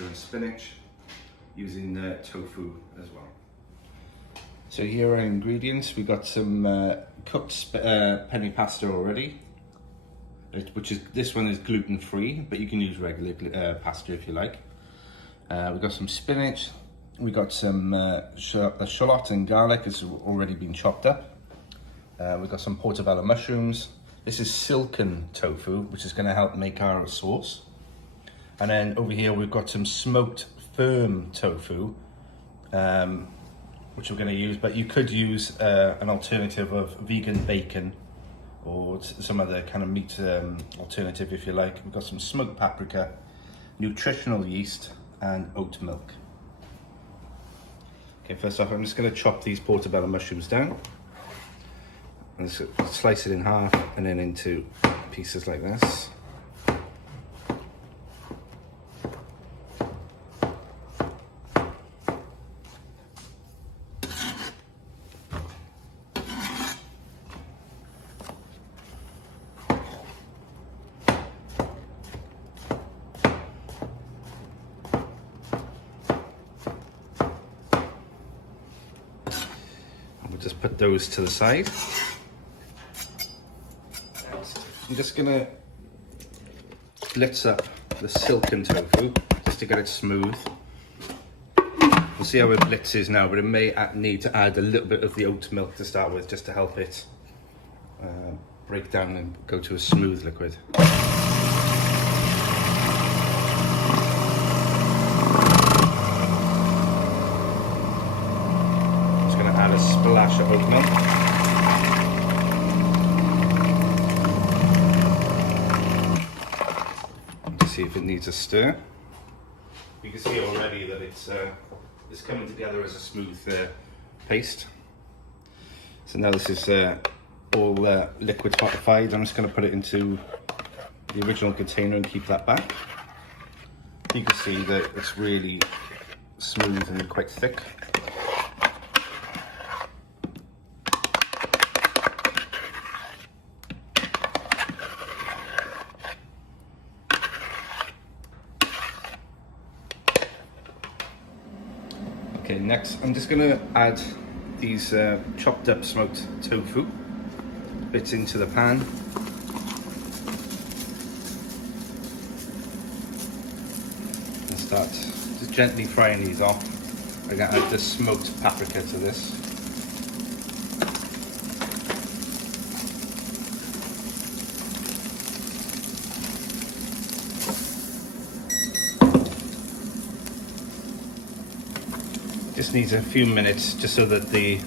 pasta and spinach, using tofu as well. So here are our ingredients. We got some cooked penne pasta already, this one is gluten free, but you can use regular pasta if you like. We've got some spinach. We got some shallot and garlic has already been chopped up. We've got some portobello mushrooms. This is silken tofu, which is going to help make our sauce. And then over here we've got some smoked firm tofu, which we're going to use, but you could use an alternative of vegan bacon or some other kind of meat alternative if you like. We've got some smoked paprika, nutritional yeast, and oat milk. Okay, first off, I'm just going to chop these portobello mushrooms down. And slice it in half and then into pieces like this. Just put those to the side. I'm just gonna blitz up the silken tofu just to get it smooth. We'll see how it blitzes now, but it may need to add a little bit of the oat milk to start with, just to help it break down and go to a smooth liquid. Add a splash of oat milk. To see if it needs a stir. You can see already that it's coming together as a smooth paste. So now this is all liquefied. I'm just going to put it into the original container and keep that back. You can see that it's really smooth and quite thick. Okay, next I'm just going to add these chopped up smoked tofu bits into the pan. And start just gently frying these off. I'm going to add the smoked paprika to this. Just needs a few minutes just so that the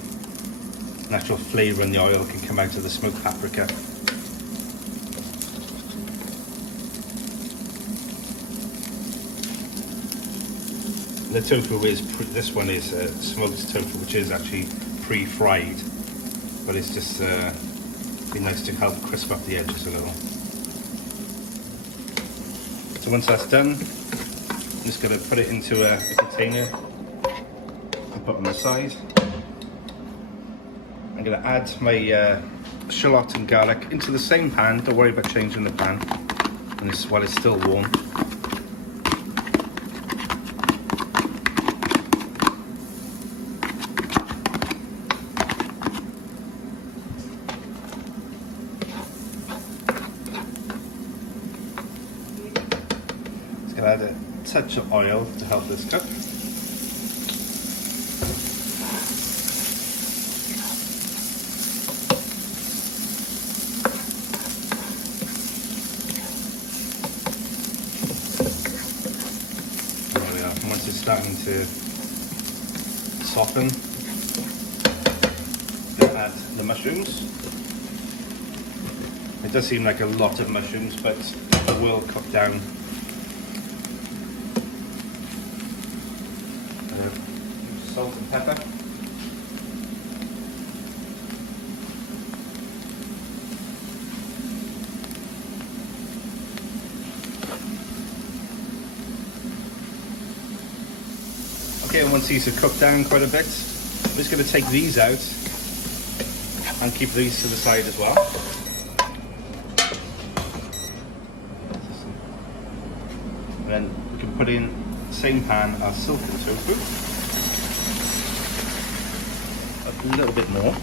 natural flavour in the oil can come out of the smoked paprika. The tofu this one is smoked tofu, which is actually pre-fried, but it's just be nice to help crisp up the edges a little. So once that's done, I'm just going to put it into a container. Put on the side. I'm going to add my shallot and garlic into the same pan. Don't worry about changing the pan, and this while it's still warm. Just going to add a touch of oil to help this cook. Once it's starting to soften, I'll add the mushrooms. It does seem like a lot of mushrooms, but it will cook down. Salt and pepper. Okay, and once these are cooked down quite a bit, I'm just going to take these out and keep these to the side as well. And then we can put in same pan our silken tofu. A little bit more.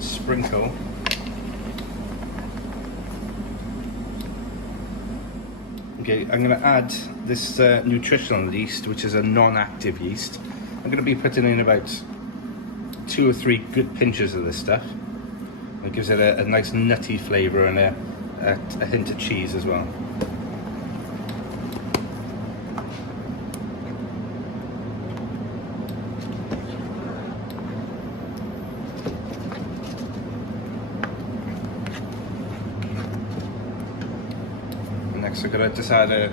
Sprinkle okay, I'm going to add this nutritional yeast, which is a non-active yeast. I'm going to be putting in about 2 or 3 good pinches of this stuff. It gives it a nice nutty flavour and a hint of cheese as well. Next I'm going to just add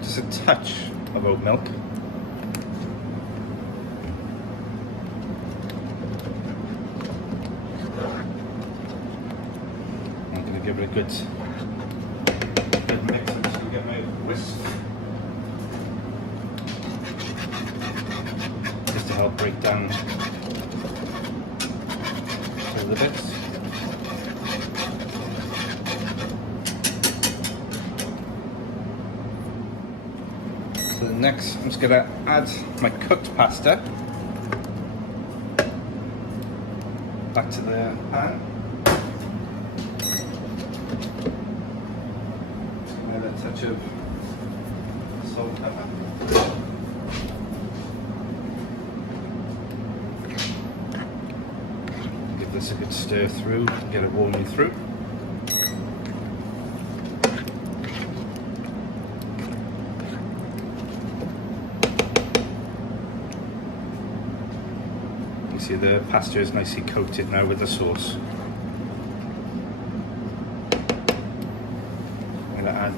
just a touch of oat milk. I'm going to give it a good mix. I'm just going to get my whisk just to help break down all the bits. So next, I'm just going to add my cooked pasta back to the pan. Add a touch of salt and pepper. Give this a good stir through, get it warming through. See, the pasta is nicely coated now with the sauce. I'm going to add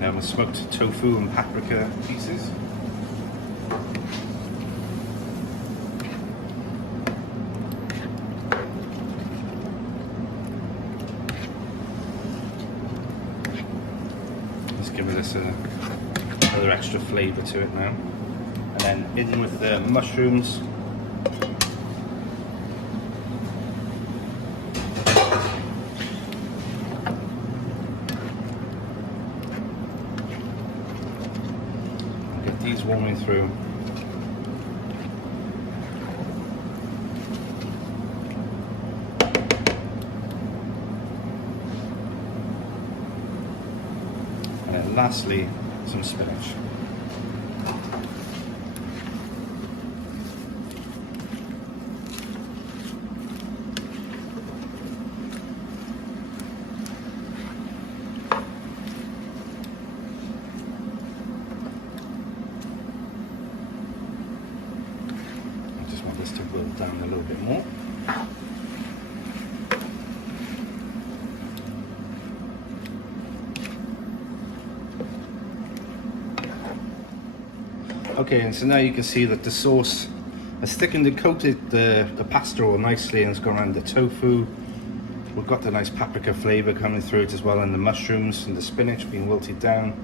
now my smoked tofu and paprika pieces. Just giving this another extra flavour to it now. And then in with the mushrooms. Get these warming through. And then lastly, some spinach. This to boil down a little bit more. Okay, and so now you can see that the sauce has thickened and coated the pasta all nicely, and it's gone around the tofu. We've got the nice paprika flavour coming through it as well, and the mushrooms and the spinach being wilted down.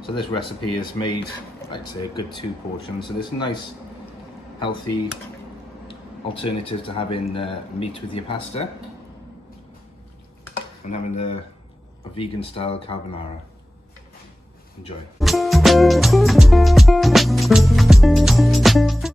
So this recipe is made, I'd say, a good 2 portions. So it's a nice, healthy alternative to having meat with your pasta and having a vegan style carbonara. Enjoy.